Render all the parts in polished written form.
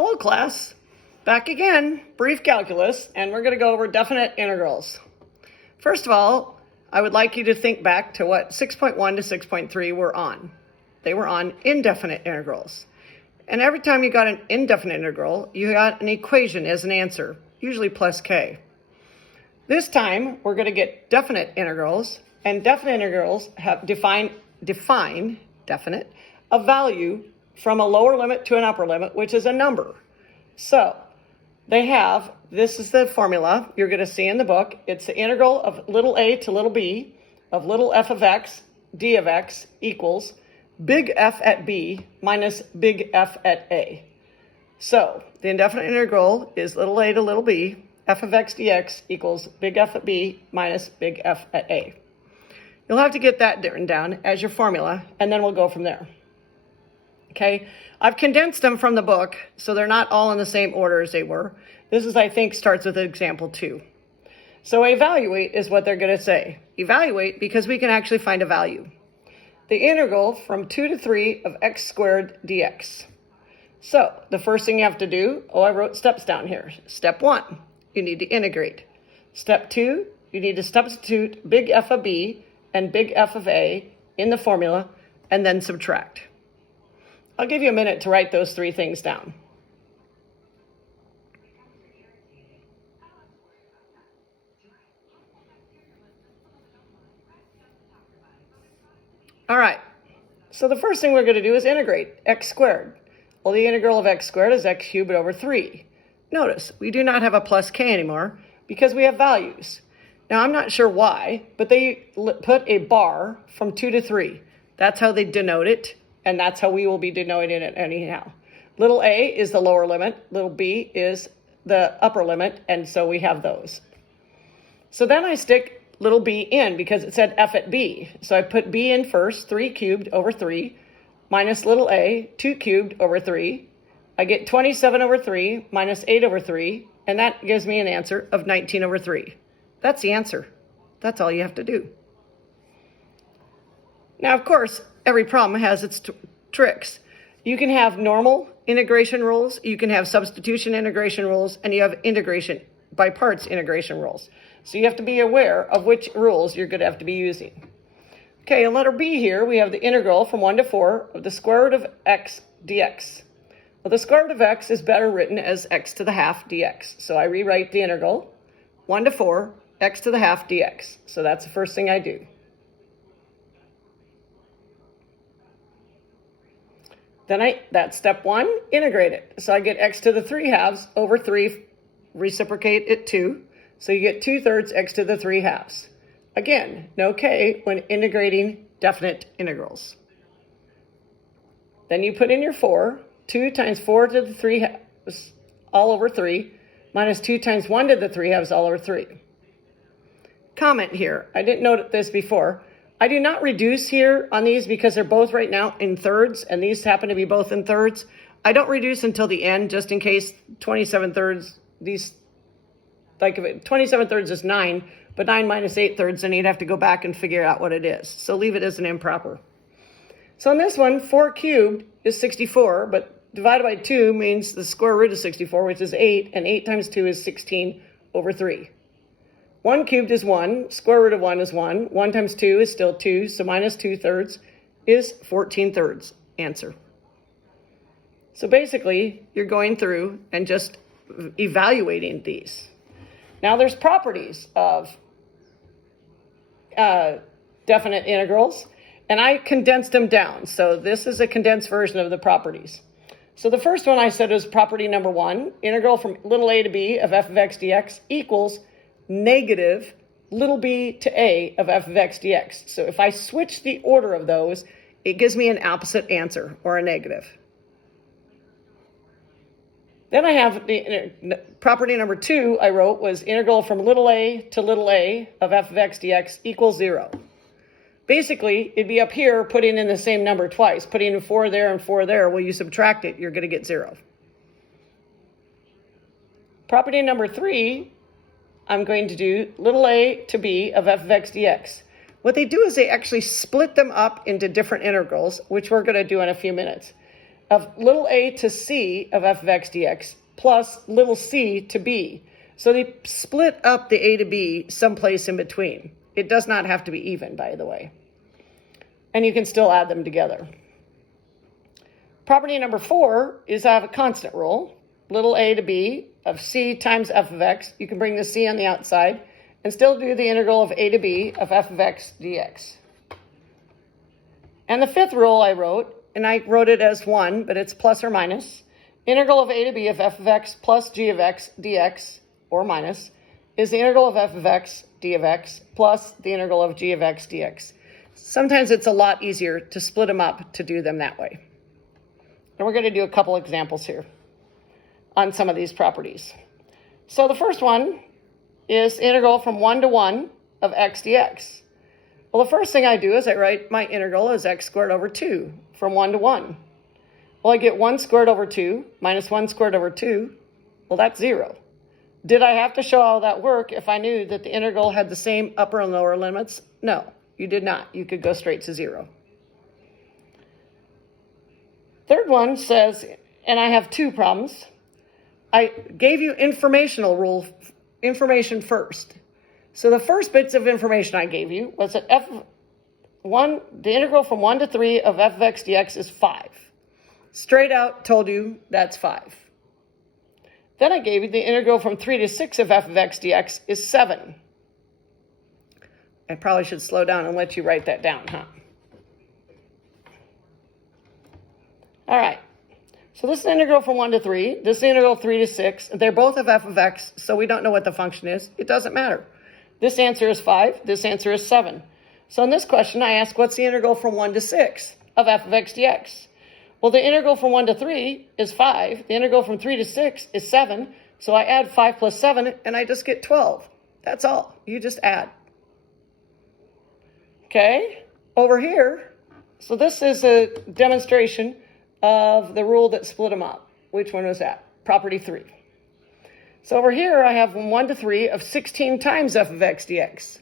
Hello class, back again, brief calculus, and we're going to go over definite integrals. First of all, I would like you to think back to what 6.1 to 6.3 were on. They were on indefinite integrals. And every time you got an indefinite integral, you got an equation as an answer, usually plus k. This time, we're going to get definite integrals, and definite integrals have define definite, a value from a lower limit to an upper limit, which is a number. So they have, this is the formula you're going to see in the book. It's the integral of little a to little b of little f of x d of x equals big F at b minus big F at a. So the indefinite integral is little a to little b, f of x dx equals big F at b minus big F at a. You'll have to get that written down as your formula, and then we'll go from there. Okay, I've condensed them from the book, so they're not all in the same order as they were. This is, I think, starts with example 2. So evaluate is what they're going to say. Evaluate because we can actually find a value. The integral from 2 to 3 of x squared dx. So the first thing you have to do, I wrote steps down here. Step 1, you need to integrate. Step 2, you need to substitute big F of b and big F of a in the formula and then subtract. I'll give you a minute to write those 3 things down. All right, so the first thing we're going to do is integrate x squared. Well, the integral of x squared is x cubed over 3. Notice, we do not have a plus k anymore because we have values. Now, I'm not sure why, but they put a bar from 2 to 3. That's how they denote it. And that's how we will be denoting it anyhow. Little a is the lower limit, little b is the upper limit, and so we have those. So then I stick little b in because it said f at b. So I put b in first, 3 cubed over 3, minus little a, 2 cubed over 3. I get 27 over 3 minus 8 over 3, and that gives me an answer of 19 over 3. That's the answer. That's all you have to do. Now, of course, every problem has its tricks. You can have normal integration rules, you can have substitution integration rules, and you have integration by parts integration rules. So you have to be aware of which rules you're going to have to be using. Okay, in letter B here, we have the integral from 1 to 4 of the square root of x dx. Well, the square root of x is better written as x to the half dx. So I rewrite the integral 1 to 4 x to the half dx. So that's the first thing I do. Then that's step 1, integrate it. So I get x to the 3 halves over 3, reciprocate it 2. So you get 2/3 x to the 3 halves. Again, no k when integrating definite integrals. Then you put in your 4, 2 times 4 to the 3 halves all over 3, minus 2 times 1 to the 3 halves all over 3. Comment here, I didn't note this before. I do not reduce here on these because they're both right now in thirds, and these happen to be both in thirds. I don't reduce until the end, just in case 27 thirds, these, like if it, 27 thirds is 9, but 9 minus 8 thirds, then you'd have to go back and figure out what it is. So leave it as an improper. So in this one, 4 cubed is 64, but divided by 2 means the square root of 64, which is 8, and 8 times 2 is 16 over 3. 1 cubed is 1, square root of 1 is 1, 1 times 2 is still 2, so minus 2/3 is 14/3, answer. So basically, you're going through and just evaluating these. Now there's properties of definite integrals, and I condensed them down. So this is a condensed version of the properties. So the first one I said is property number 1, integral from little a to b of f of x dx equals negative little b to a of f of x dx. So if I switch the order of those, it gives me an opposite answer, or a negative. Then I have the property number 2 I wrote was integral from little a to little a of f of x dx equals 0. Basically, it'd be up here putting in the same number twice, putting in 4 there and 4 there. Well, you subtract it, you're going to get 0. Property number 3, I'm going to do little a to b of f of x dx. What they do is they actually split them up into different integrals, which we're going to do in a few minutes. of little a to c of f of x dx plus little c to b. So they split up the a to b someplace in between. It does not have to be even, by the way. And you can still add them together. Property number 4 is I have a constant rule, little a to b of c times f of x. You can bring the c on the outside and still do the integral of a to b of f of x dx. And the 5th rule I wrote, and I wrote it as 1, but it's plus or minus, integral of a to b of f of x plus g of x dx, or minus, is the integral of f of x d of x plus the integral of g of x dx. Sometimes it's a lot easier to split them up to do them that way. And we're going to do a couple examples here on some of these properties. So the first one is integral from 1 to 1 of x dx. Well, the first thing I do is I write my integral as x squared over 2 from 1 to 1. Well, I get 1 squared over 2 minus 1 squared over 2. Well, that's 0. Did I have to show how that work if I knew that the integral had the same upper and lower limits? No, you did not. You could go straight to 0. Third one says, and I have 2 problems. I gave you information first. So the first bits of information I gave you was that the integral from 1 to 3 of f of x dx is 5. Straight out told you that's 5. Then I gave you the integral from 3 to 6 of f of x dx is 7. I probably should slow down and let you write that down, huh? All right. So this is the integral from 1 to 3. This is the integral 3 to 6. They're both of f of x, so we don't know what the function is. It doesn't matter. This answer is 5. This answer is 7. So in this question, I ask, what's the integral from 1 to 6 of f of x dx? Well, the integral from 1 to 3 is 5. The integral from 3 to 6 is 7. So I add 5 plus 7, and I just get 12. That's all. You just add. Okay? Over here, so this is a demonstration of the rule that split them up. Which one was that? Property 3. So over here, I have from 1 to 3 of 16 times f of x dx.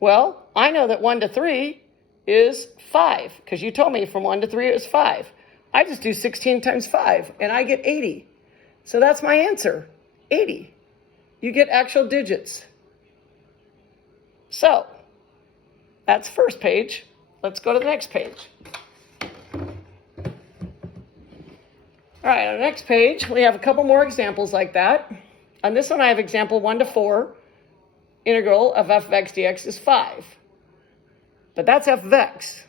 Well, I know that 1 to 3 is 5, because you told me from 1 to 3 it was 5. I just do 16 times 5, and I get 80. So that's my answer, 80. You get actual digits. So, that's first page. Let's go to the next page. All right, on the next page, we have a couple more examples like that. On this one, I have example 1 to 4. Integral of f of x dx is 5. But that's f of x.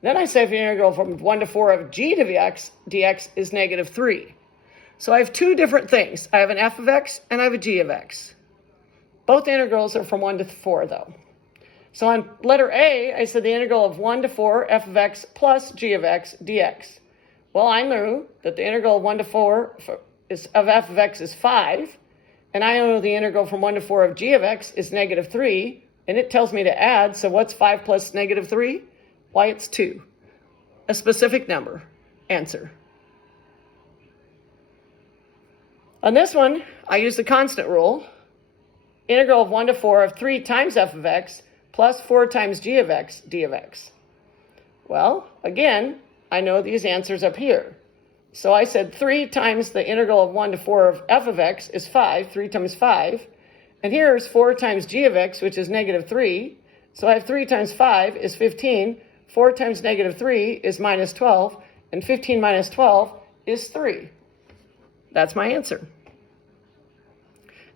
Then I say the integral from 1 to 4 of g to the x dx is negative 3. So I have 2 different things. I have an f of x and I have a g of x. Both integrals are from 1 to 4, though. So on letter A, I said the integral of 1 to 4 f of x plus g of x dx. Well, I knew that the integral of 1 to 4 of f of x is 5. And I know the integral from 1 to 4 of g of x is negative 3. And it tells me to add. So what's 5 plus negative 3? Why, it's 2. A specific number. Answer. On this one, I use the constant rule. Integral of 1 to 4 of 3 times f of x plus 4 times g of x d of x. Well, again, I know these answers up here. So I said 3 times the integral of 1 to 4 of f of x is 5, 3 times 5. And here's 4 times g of x, which is negative 3. So I have 3 times 5 is 15. 4 times negative 3 is minus 12. And 15 minus 12 is 3. That's my answer.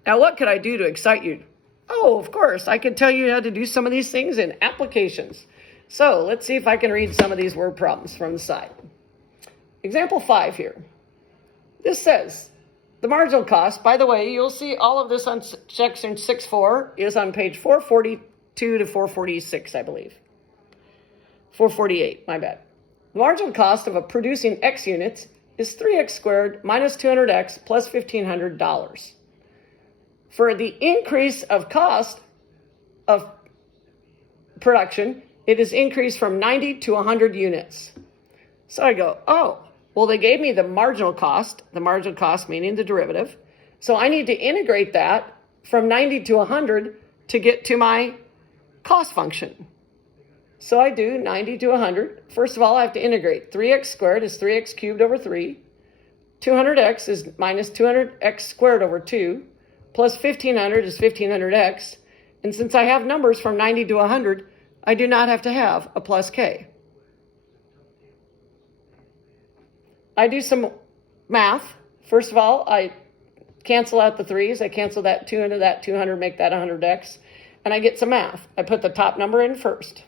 Now, what could I do to excite you? Oh, of course, I could tell you how to do some of these things in applications. So let's see if I can read some of these word problems from the side. Example 5 here. This says, the marginal cost, by the way, you'll see all of this on section 6.4 is on page 442 to 446, I believe. 448, my bad. The marginal cost of producing X units is 3x squared minus 200x plus $1,500. For the increase of cost of production, it is increased from 90 to 100 units. So I go, oh, well, they gave me the marginal cost meaning the derivative. So I need to integrate that from 90 to 100 to get to my cost function. So I do 90 to 100. First of all, I have to integrate. 3x squared is 3x cubed over 3. 200x is minus 200x squared over 2. Plus 1500 is 1500x. And since I have numbers from 90 to 100, I do not have to have a plus k. I do some math. First of all, I cancel out the 3's. I cancel that 2 into that 200, make that 100x. And I get some math. I put the top number in first.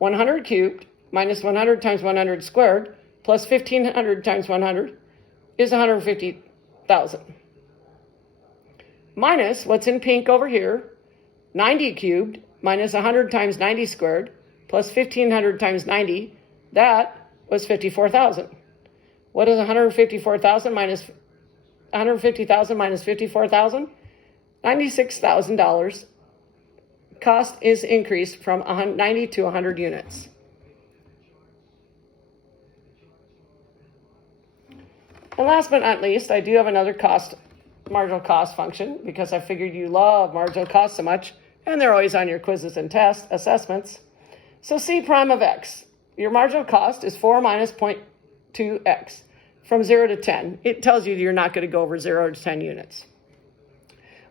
100 cubed minus 100 times 100 squared plus 1500 times 100 is 150,000. Minus what's in pink over here, 90 cubed minus 100 times 90 squared plus 1500 times 90, that was 54,000. What is 154,000 minus 150,000 minus 54,000? $96,000. Cost is increased from 90 to 100 units. And last but not least, I do have another marginal cost function because I figured you love marginal cost so much, and they're always on your quizzes and test assessments. So C prime of x, your marginal cost is 4 minus 0.2x from 0 to 10. It tells you you're not going to go over 0 to 10 units.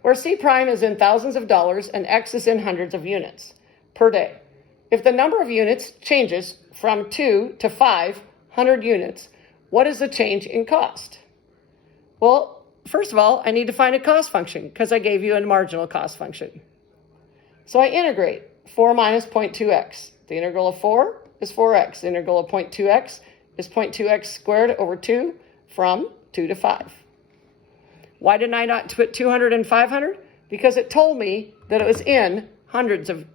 Where C prime is in thousands of dollars and X is in hundreds of units per day. If the number of units changes from 2 to 500 units, what is the change in cost? Well, first of all, I need to find a cost function because I gave you a marginal cost function. So I integrate 4 minus 0.2x. The integral of 4 is 4x. The integral of 0.2x is 0.2x squared over 2 from 2 to 5. Why did I not put 200 and 500? Because it told me that it was in hundreds of,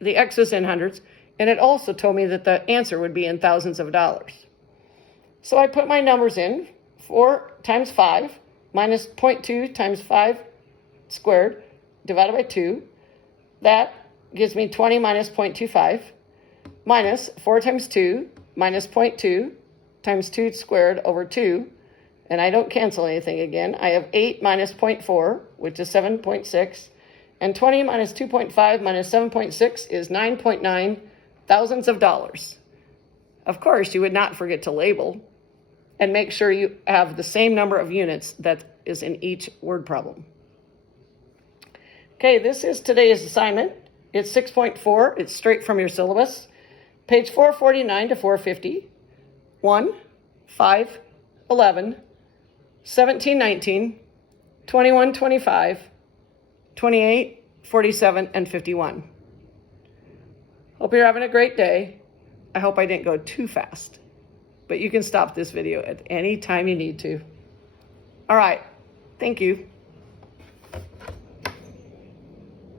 the x was in hundreds, and it also told me that the answer would be in thousands of dollars. So I put my numbers in, 4 times 5 minus 0.2 times 5 squared divided by 2. That gives me 20 minus 0.25 minus 4 times 2 minus 0.2 times 2 squared over 2. And I don't cancel anything again. I have 8 minus 0.4, which is 7.6. And 20 minus 2.5 minus 7.6 is 9.9 thousands of dollars. Of course, you would not forget to label and make sure you have the same number of units that is in each word problem. Okay, this is today's assignment. It's 6.4. It's straight from your syllabus. Page 449 to 450. 1, 5, 11, 17, 19, 21, 25, 28, 47, and 51. Hope you're having a great day. I hope I didn't go too fast, but you can stop this video at any time you need to. All right, thank you.